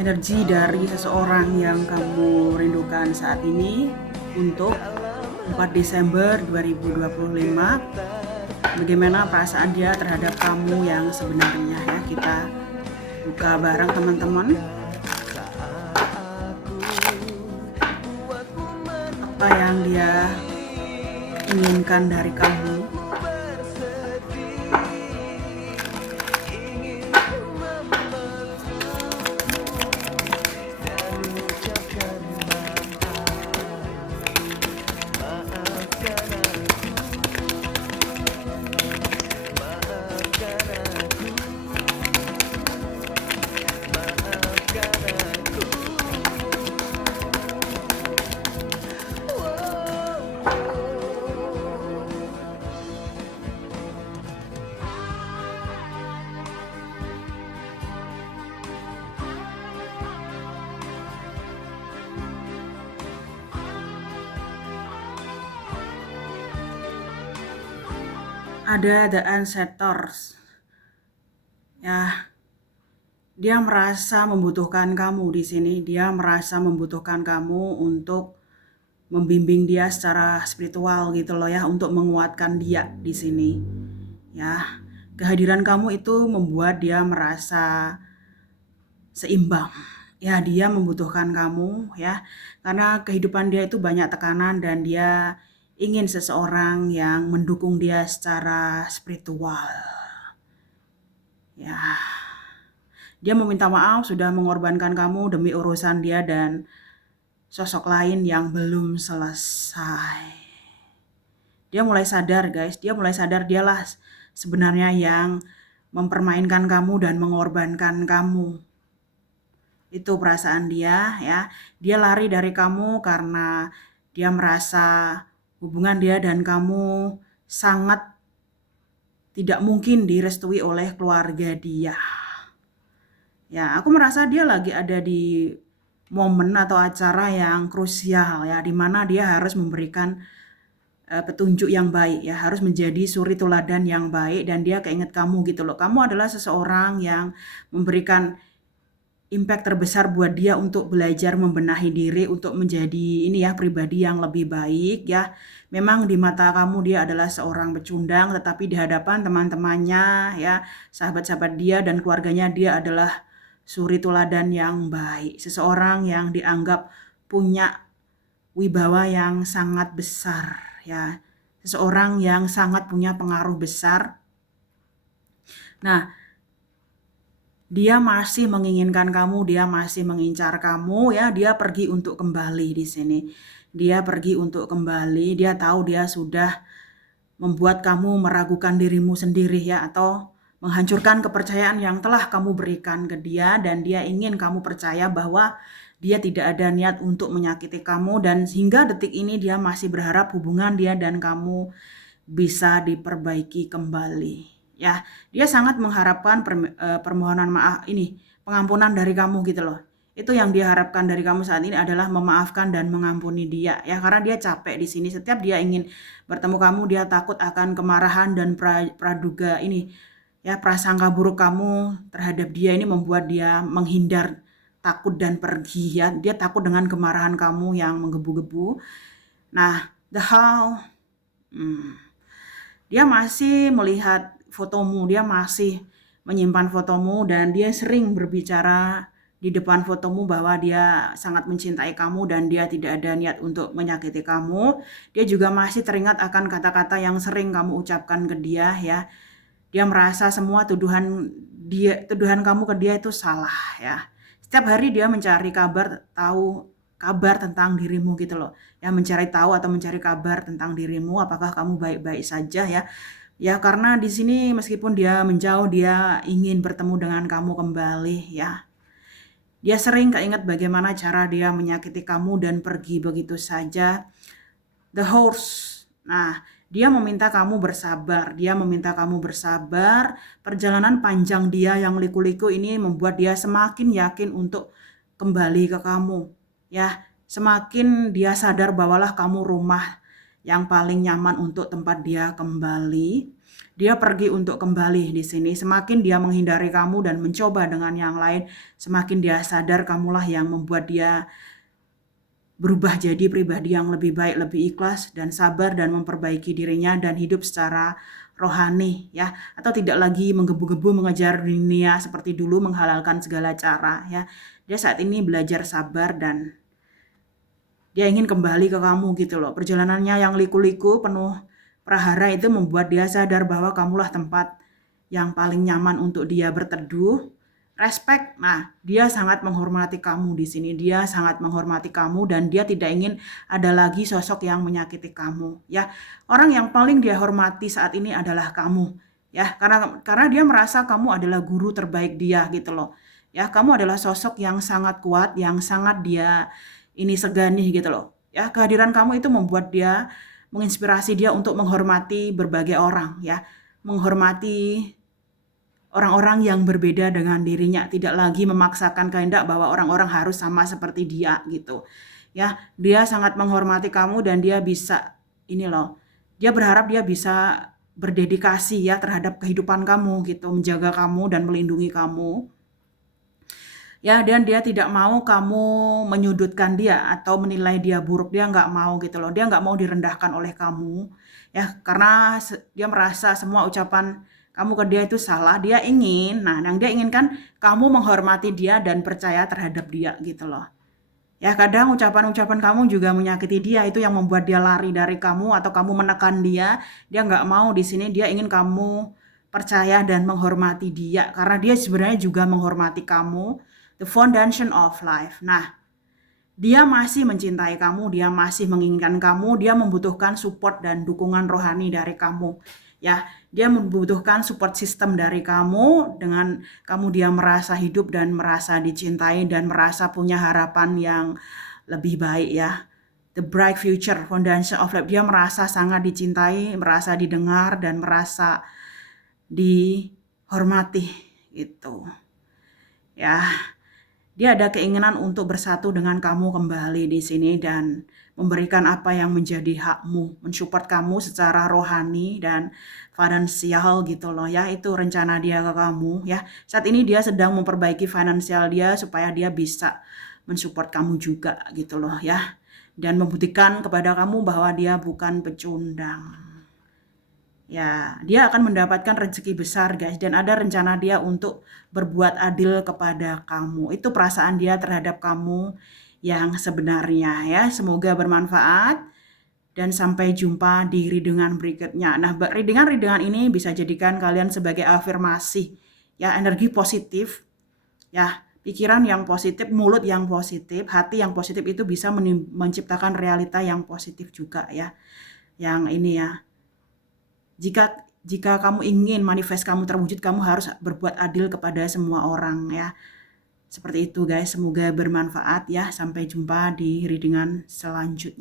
energi dari seseorang yang kamu rindukan saat ini untuk 4 Desember 2025. Bagaimana perasaan dia terhadap kamu yang sebenarnya ya, kita buka bareng teman-teman. Apa yang dia inginkan dari kamu? Ada the ancestors ya, dia merasa membutuhkan kamu di sini. Dia merasa membutuhkan kamu untuk membimbing dia secara spiritual gitu loh ya, untuk menguatkan dia di sini ya. Kehadiran kamu itu membuat dia merasa seimbang ya. Dia membutuhkan kamu ya, karena kehidupan dia itu banyak tekanan dan dia ingin seseorang yang mendukung dia secara spiritual ya. Dia meminta maaf sudah mengorbankan kamu demi urusan dia dan sosok lain yang belum selesai. Dia mulai sadar guys, dia mulai sadar dialah sebenarnya yang mempermainkan kamu dan mengorbankan kamu. Itu perasaan dia ya. Dia lari dari kamu karena dia merasa hubungan dia dan kamu sangat tidak mungkin direstui oleh keluarga dia. Ya, aku merasa dia lagi ada di momen atau acara yang krusial ya, di mana dia harus memberikan petunjuk yang baik ya, harus menjadi suri teladan yang baik, dan dia keinget kamu gitu loh. Kamu adalah seseorang yang memberikan impact terbesar buat dia untuk belajar membenahi diri untuk menjadi ini ya, pribadi yang lebih baik ya. Memang di mata kamu dia adalah seorang pecundang, tetapi di hadapan teman-temannya ya, sahabat-sahabat dia dan keluarganya, dia adalah suri teladan yang baik. Seseorang yang dianggap punya wibawa yang sangat besar ya. Seseorang yang sangat punya pengaruh besar. Nah, dia masih menginginkan kamu, dia masih mengincar kamu ya. Dia pergi untuk kembali di sini. Dia pergi untuk kembali. Dia tahu dia sudah membuat kamu meragukan dirimu sendiri ya, atau menghancurkan kepercayaan yang telah kamu berikan ke dia, dan dia ingin kamu percaya bahwa dia tidak ada niat untuk menyakiti kamu, dan hingga detik ini dia masih berharap hubungan dia dan kamu bisa diperbaiki kembali. Ya, dia sangat mengharapkan permohonan maaf ini, pengampunan dari kamu gitu loh. Itu yang dia harapkan dari kamu saat ini adalah memaafkan dan mengampuni dia ya, karena dia capek di sini. Setiap dia ingin bertemu kamu, dia takut akan kemarahan dan praduga ini ya, prasangka buruk kamu terhadap dia ini membuat dia menghindar, takut dan pergi ya. Dia takut dengan kemarahan kamu yang menggebu-gebu. Nah, the how dia masih melihat fotomu, dia masih menyimpan fotomu, dan dia sering berbicara di depan fotomu bahwa dia sangat mencintai kamu dan dia tidak ada niat untuk menyakiti kamu. Dia juga masih teringat akan kata-kata yang sering kamu ucapkan ke dia ya. Dia merasa semua tuduhan kamu ke dia itu salah ya. Setiap hari dia mencari kabar tentang dirimu gitu loh. Ya, mencari tahu atau mencari kabar tentang dirimu, apakah kamu baik-baik saja ya. Ya, karena di sini meskipun dia menjauh, dia ingin bertemu dengan kamu kembali ya. Dia sering keinget bagaimana cara dia menyakiti kamu dan pergi begitu saja. The horse. Nah, dia meminta kamu bersabar. Dia meminta kamu bersabar. Perjalanan panjang dia yang liku-liku ini membuat dia semakin yakin untuk kembali ke kamu. Ya, semakin dia sadar bahawalah kamu rumah yang paling nyaman untuk tempat dia kembali. Dia pergi untuk kembali di sini. Semakin dia menghindari kamu dan mencoba dengan yang lain, semakin dia sadar kamulah yang membuat dia berubah jadi pribadi yang lebih baik, lebih ikhlas dan sabar dan memperbaiki dirinya dan hidup secara rohani ya, atau tidak lagi menggebu-gebu mengejar dunia seperti dulu menghalalkan segala cara ya. Dia saat ini belajar sabar dan dia ingin kembali ke kamu gitu loh. Perjalanannya yang liku-liku penuh prahara itu membuat dia sadar bahwa kamulah tempat yang paling nyaman untuk dia berteduh. Respect, nah dia sangat menghormati kamu di sini. Dia sangat menghormati kamu dan dia tidak ingin ada lagi sosok yang menyakiti kamu. Ya, orang yang paling dia hormati saat ini adalah kamu. Ya, karena dia merasa kamu adalah guru terbaik dia gitu loh. Ya, kamu adalah sosok yang sangat kuat, yang sangat dia ini segani gitu loh. Ya, kehadiran kamu itu membuat dia menginspirasi dia untuk menghormati berbagai orang ya, menghormati orang-orang yang berbeda dengan dirinya, tidak lagi memaksakan kehendak bahwa orang-orang harus sama seperti dia gitu. Ya, dia sangat menghormati kamu dan dia bisa ini loh. Dia berharap dia bisa berdedikasi ya terhadap kehidupan kamu gitu, menjaga kamu dan melindungi kamu. Ya, dan dia tidak mau kamu menyudutkan dia atau menilai dia buruk. Dia nggak mau gitu loh. Dia nggak mau direndahkan oleh kamu. Ya, karena dia merasa semua ucapan kamu ke dia itu salah. Dia ingin, nah yang dia inginkan kamu menghormati dia dan percaya terhadap dia gitu loh. Ya, kadang ucapan-ucapan kamu juga menyakiti dia. Itu yang membuat dia lari dari kamu atau kamu menekan dia. Dia nggak mau di sini. Dia ingin kamu percaya dan menghormati dia. Karena dia sebenarnya juga menghormati kamu. The foundation of life. Nah, dia masih mencintai kamu, dia masih menginginkan kamu, dia membutuhkan support dan dukungan rohani dari kamu. Ya, dia membutuhkan support system dari kamu dengan kamu dia merasa hidup dan merasa dicintai dan merasa punya harapan yang lebih baik ya. The bright future, foundation of life. Dia merasa sangat dicintai, merasa didengar dan merasa dihormati gitu. Ya, dia ada keinginan untuk bersatu dengan kamu kembali di sini dan memberikan apa yang menjadi hakmu, mensupport kamu secara rohani dan finansial gitu loh ya. Itu rencana dia ke kamu ya. Saat ini dia sedang memperbaiki finansial dia supaya dia bisa mensupport kamu juga gitu loh ya. Dan membuktikan kepada kamu bahwa dia bukan pecundang. Ya, dia akan mendapatkan rezeki besar, guys, dan ada rencana dia untuk berbuat adil kepada kamu. Itu perasaan dia terhadap kamu yang sebenarnya ya. Semoga bermanfaat dan sampai jumpa di readingan berikutnya. Nah, readingan ini bisa jadikan kalian sebagai afirmasi ya, energi positif ya, pikiran yang positif, mulut yang positif, hati yang positif itu bisa menciptakan realita yang positif juga ya. Yang ini ya. Jika kamu ingin manifest kamu terwujud, kamu harus berbuat adil kepada semua orang ya. Seperti itu guys, semoga bermanfaat ya. Sampai jumpa di readingan selanjutnya.